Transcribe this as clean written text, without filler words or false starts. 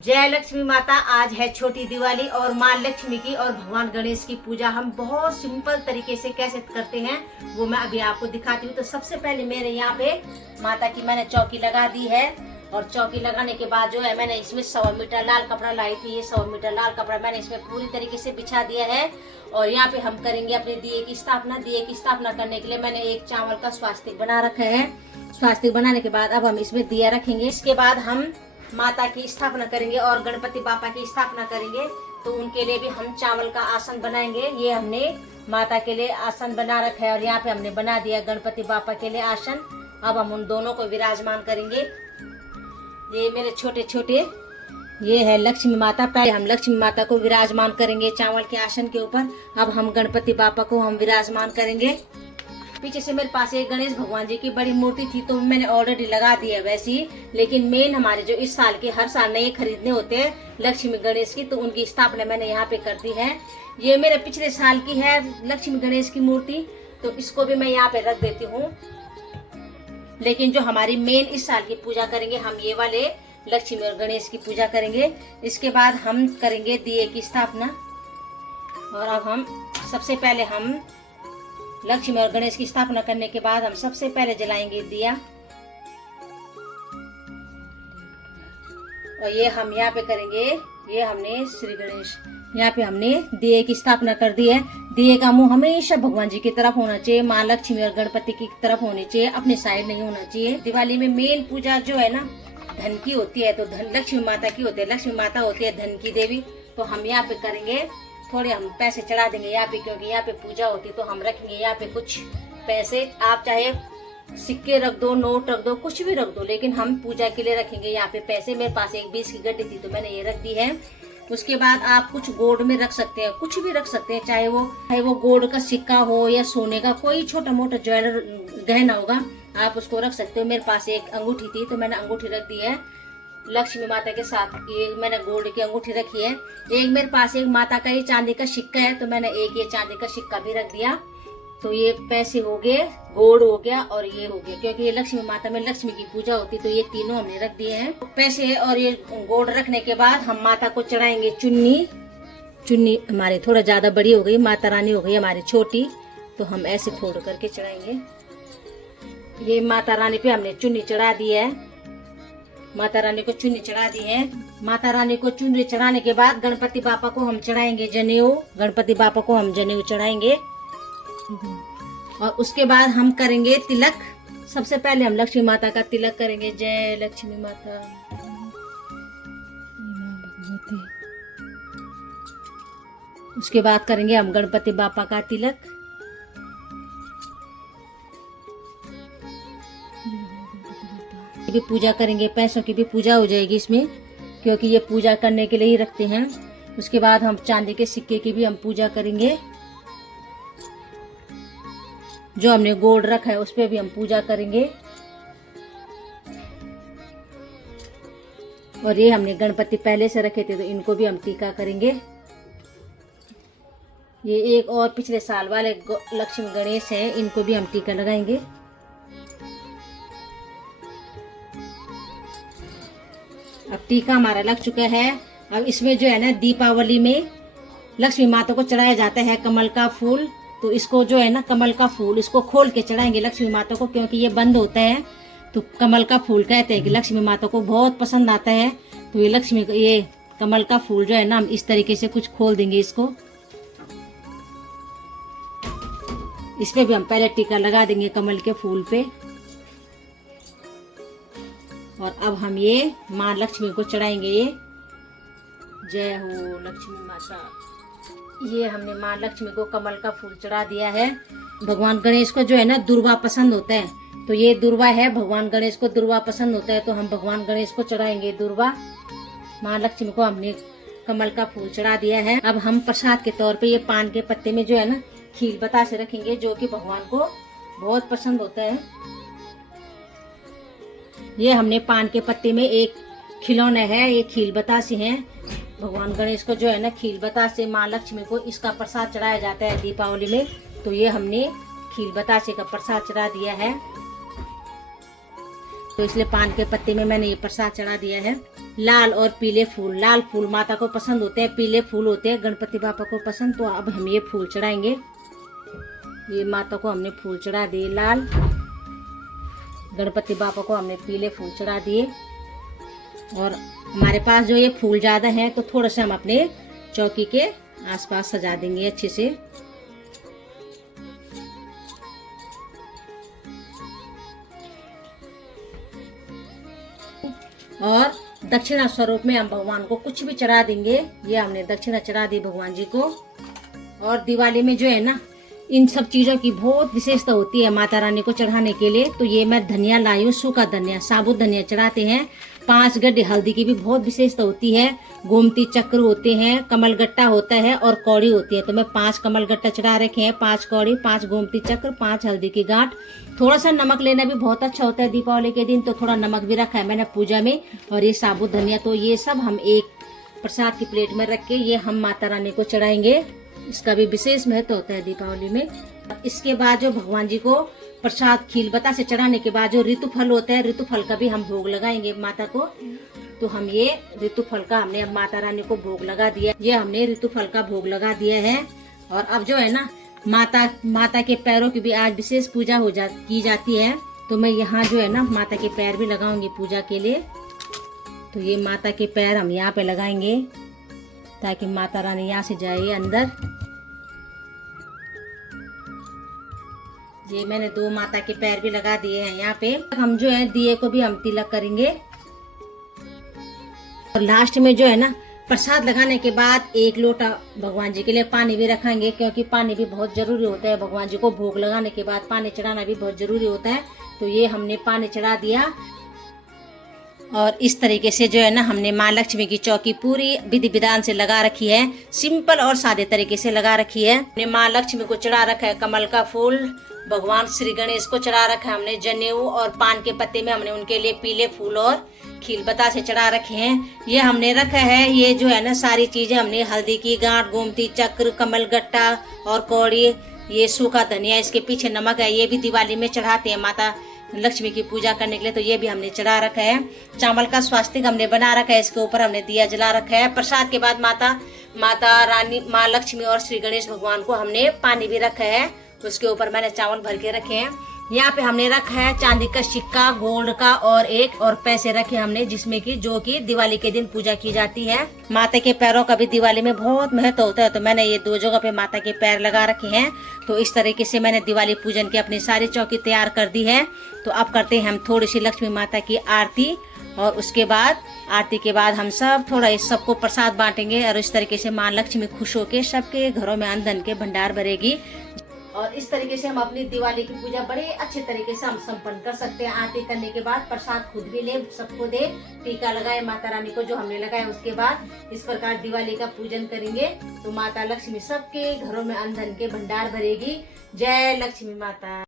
जय लक्ष्मी माता। आज है छोटी दिवाली और माँ लक्ष्मी की और भगवान गणेश की पूजा हम बहुत सिंपल तरीके से कैसे करते हैं वो मैं अभी आपको दिखाती हूँ। तो सबसे पहले मेरे यहाँ पे माता की मैंने चौकी लगा दी है और चौकी लगाने के बाद जो है मैंने इसमें 100 मीटर लाल कपड़ा लाई थी। ये 100 मीटर लाल कपड़ा मैंने इसमें पूरी तरीके से बिछा दिया है और यहाँ पे हम करेंगे अपने दिए की स्थापना। दिए की स्थापना करने के लिए मैंने एक चावल का स्वास्तिक बना रखा है। स्वास्तिक बनाने के बाद अब हम इसमें दिया रखेंगे। इसके बाद हम माता की स्थापना करेंगे और गणपति बापा की स्थापना करेंगे। तो उनके लिए भी हम चावल का आसन बनाएंगे। ये हमने माता के लिए आसन बना रखा है और यहाँ पे हमने बना दिया गणपति बापा के लिए आसन। अब हम उन दोनों को विराजमान करेंगे। ये मेरे छोटे छोटे ये है लक्ष्मी माता। पहले हम लक्ष्मी माता को विराजमान करेंगे चावल के आसन के ऊपर। अब हम गणपति बापा को हम विराजमान करेंगे। पीछे से मेरे पास एक गणेश भगवान जी की बड़ी मूर्ति थी तो मैंने ऑलरेडी लगा दी है वैसी, लेकिन मेन हमारे जो इस साल के हर साल नए खरीदने होते हैं लक्ष्मी गणेश की, तो उनकी स्थापना मैंने यहाँ पे कर दी है। ये मेरे पिछले साल की है लक्ष्मी गणेश की मूर्ति, तो इसको भी मैं यहाँ पे रख देती हूँ। लेकिन जो हमारी मेन इस साल की पूजा करेंगे हम ये वाले लक्ष्मी और गणेश की पूजा करेंगे। इसके बाद हम करेंगे दिए की स्थापना। और अब हम सबसे पहले हम लक्ष्मी और गणेश की स्थापना करने के बाद हम सबसे पहले जलाएंगे दिया। और ये हम यहाँ पे करेंगे, ये हमने श्री गणेश यहाँ पे हमने दिए की स्थापना कर दी है। दिए का मुंह हमेशा भगवान जी की तरफ होना चाहिए, माँ लक्ष्मी और गणपति की तरफ होनी चाहिए, अपने साइड नहीं होना चाहिए। दिवाली में मेन पूजा जो है ना धन की होती है, तो धन लक्ष्मी माता की होती है। लक्ष्मी माता होती है धन की देवी। तो हम यहाँ पे करेंगे, थोड़े हम पैसे चढ़ा देंगे यहाँ पे, क्योंकि यहाँ पे पूजा होती है। तो हम रखेंगे यहाँ पे कुछ पैसे। आप चाहे सिक्के रख दो, नोट रख दो, कुछ भी रख दो, लेकिन हम पूजा के लिए रखेंगे यहाँ पे पैसे। मेरे पास एक 20 की गड्डी थी तो मैंने ये रख दी है। उसके बाद आप कुछ गोल्ड में रख सकते हैं, कुछ भी रख सकते हैं, चाहे वो गोल्ड का सिक्का हो या सोने का कोई छोटा मोटा ज्वेलर गहना होगा, आप उसको रख सकते हो। मेरे पास एक अंगूठी थी तो मैंने अंगूठी रख दी है लक्ष्मी माता के साथ। ये मैंने गोल्ड की अंगूठी रखी है। एक मेरे पास एक माता का ये चांदी का सिक्का है तो मैंने एक ये चांदी का सिक्का भी रख दिया। तो ये पैसे हो गए, गोल्ड हो गया और ये हो गया, क्योंकि ये लक्ष्मी माता में लक्ष्मी की पूजा होती तो ये तीनों हमने रख दिए हैं। पैसे और ये गोल्ड रखने के बाद हम माता को चढ़ाएंगे चुन्नी। चुन्नी हमारी थोड़ा ज्यादा बड़ी हो गई, माता रानी हो गई हमारी छोटी, तो हम ऐसे फोल्ड करके चढ़ाएंगे। ये माता रानी पे हमने चुन्नी चढ़ा दी है। माता रानी को चुन्नी चढ़ा दी है। माता रानी को चुन्नी चढ़ाने के बाद गणपति बापा को हम चढ़ाएंगे जनेऊ। गणपति बापा को हम जनेऊ चढ़ाएंगे और उसके बाद हम करेंगे तिलक। सबसे पहले हम लक्ष्मी माता का तिलक करेंगे। जय लक्ष्मी माता। उसके बाद करेंगे हम गणपति बापा का तिलक। भी पूजा करेंगे, पैसों की भी पूजा हो जाएगी इसमें, क्योंकि ये पूजा करने के लिए ही रखते हैं। उसके बाद हम चांदी के सिक्के की भी हम पूजा करेंगे। जो हमने गोल्ड रखा है उस पे भी हम पूजा करेंगे। और ये हमने गणपति पहले से रखे थे तो इनको भी हम टीका करेंगे। ये एक और पिछले साल वाले लक्ष्मी गणेश हैं, इनको भी हम टीका लगाएंगे। अब टीका हमारा लग चुका है। अब इसमें जो है ना दीपावली में लक्ष्मी माता को चढ़ाया जाता है कमल का फूल, तो इसको जो है ना कमल का फूल इसको खोल के चढ़ाएंगे लक्ष्मी माता को, क्योंकि ये बंद होता है। तो कमल का फूल कहते हैं कि लक्ष्मी माता को बहुत पसंद आता है। तो ये कमल का फूल जो है ना हम इस तरीके से कुछ खोल देंगे इसको। इसमें भी हम पहले टीका लगा देंगे कमल के फूल पे। और अब हम ये माँ लक्ष्मी को चढ़ाएंगे। ये जय हो लक्ष्मी माता। ये हमने माँ लक्ष्मी को कमल का फूल चढ़ा दिया है। भगवान गणेश को जो है ना दुर्वा पसंद होता है, तो ये दुर्वा है, भगवान गणेश को दुर्वा पसंद होता है, तो हम भगवान गणेश को चढ़ाएंगे दुर्वा। माँ लक्ष्मी को हमने कमल का फूल चढ़ा दिया है। अब हम प्रसाद के तौर पे ये पान के पत्ते में जो है ना खील बतासे रखेंगे, जो कि भगवान को बहुत पसंद होता है। ये हमने पान के पत्ते में एक खिलौना है, ये खील बतासे हैं। भगवान गणेश को जो है ना खील बतासे, माँ लक्ष्मी को इसका प्रसाद चढ़ाया जाता है दीपावली में। तो ये हमने खील बतासे का प्रसाद चढ़ा दिया है। तो इसलिए पान के पत्ते में मैंने ये प्रसाद चढ़ा दिया है। लाल और पीले फूल। लाल फूल माता को पसंद होते हैं, पीले फूल होते हैं गणपति बापा को पसंद। तो अब हम ये फूल चढ़ाएंगे। ये माता को हमने फूल चढ़ा दिए लाल, गणपति बापा को हमने पीले फूल चढ़ा दिए। और हमारे पास जो ये फूल ज्यादा है तो थोड़ा सा हम अपने चौकी के आसपास सजा देंगे अच्छे से। और दक्षिणा स्वरूप में हम भगवान को कुछ भी चढ़ा देंगे। ये हमने दक्षिणा चढ़ा दी भगवान जी को। और दिवाली में जो है ना, इन सब चीजों की बहुत विशेषता होती है माता रानी को चढ़ाने के लिए। तो ये मैं धनिया लाई हूँ, सूखा धनिया, साबुत धनिया चढ़ाते हैं। 5 गड्ढे हल्दी की भी बहुत विशेषता होती है। गोमती चक्र होते हैं, कमल गट्टा होता है और कौड़ी होती है। तो मैं 5 कमल गट्टा चढ़ा रखे हैं, 5 कौड़ी, 5 गोमती चक्र, 5 हल्दी की गांठ। थोड़ा सा नमक लेना भी बहुत अच्छा होता है दीपावली के दिन, तो थोड़ा नमक भी रखा है मैंने पूजा में। और ये साबुत धनिया, तो ये सब हम एक प्रसाद की प्लेट में रख के ये हम माता रानी को चढ़ाएंगे। इसका भी विशेष महत्व होता है दीपावली में। इसके बाद जो भगवान जी को प्रसाद खीलबत्ता से चढ़ाने के बाद जो ऋतु फल होता है, ऋतु फल का भी हम भोग लगाएंगे माता को। तो हम ये ऋतु फल का हमने अब माता रानी को भोग लगा दिया। ये हमने ऋतु फल का भोग लगा दिया है। और अब जो है ना, माता के पैरों की भी आज विशेष पूजा की जाती है। तो मैं यहाँ जो है ना माता के पैर भी लगाऊंगी पूजा के लिए। तो ये माता के पैर हम यहाँ पे लगाएंगे ताकि माता रानी यहाँ से जाए अंदर। ये मैंने 2 माता के पैर भी लगा दिए हैं यहाँ पे। हम जो है दिए को भी हम तिलक करेंगे। और लास्ट में जो है ना, प्रसाद लगाने के बाद 1 लोटा भगवान जी के लिए पानी भी रखेंगे, क्योंकि पानी भी बहुत जरूरी होता है। भगवान जी को भोग लगाने के बाद पानी चढ़ाना भी बहुत जरूरी होता है। तो ये हमने पानी चढ़ा दिया। और इस तरीके से जो है ना, हमने माँ लक्ष्मी की चौकी पूरी विधि विधान से लगा रखी है। सिंपल और सादे तरीके से लगा रखी है। हमने माँ लक्ष्मी को चढ़ा रखा है कमल का फूल। भगवान श्री गणेश को चढ़ा रखा है हमने जनेऊ और पान के पत्ते में हमने उनके लिए पीले फूल और खीलबत्ता से चढ़ा रखे हैं। ये हमने रखा है। ये जो है ना, सारी चीजें हमने हल्दी की गांठ, गोमती चक्र, कमल गट्टा और कौड़ी, ये सूखा धनिया, इसके पीछे नमक है, ये भी दिवाली में चढ़ाते हैं माता लक्ष्मी की पूजा करने के लिए। तो ये भी हमने चढ़ा रखा है। चावल का स्वास्तिक हमने बना रखा है, इसके ऊपर हमने दिया जला रखा है। प्रसाद के बाद माता रानी, माँ लक्ष्मी और श्री गणेश भगवान को हमने पानी भी रखा है। उसके ऊपर मैंने चावल भर के रखे हैं। यहाँ पे हमने रखा है चांदी का सिक्का, गोल्ड का, और पैसे रखे हमने, जिसमें कि जो कि दिवाली के दिन पूजा की जाती है। माता के पैरों का भी दिवाली में बहुत महत्व होता है। तो मैंने ये 2 जगह पे माता के पैर लगा रखे हैं। तो इस तरीके से मैंने दिवाली पूजन की अपनी सारी चौकी तैयार कर दी है। तो अब करते हैं हम थोड़ी सी लक्ष्मी माता की आरती। और उसके बाद आरती के बाद हम सब थोड़ा इस सबको प्रसाद बांटेंगे। और इस तरीके से माँ लक्ष्मी खुश होके सबके घरों में अन्न धन के भंडार भरेगी। और इस तरीके से हम अपनी दिवाली की पूजा बड़े अच्छे तरीके से हम संपन्न कर सकते हैं। आरती करने के बाद प्रसाद खुद भी ले, सबको दे, टीका लगाए माता रानी को जो हमने लगाया। उसके बाद इस प्रकार दिवाली का पूजन करेंगे तो माता लक्ष्मी सबके घरों में अन्न धन के भंडार भरेगी। जय लक्ष्मी माता।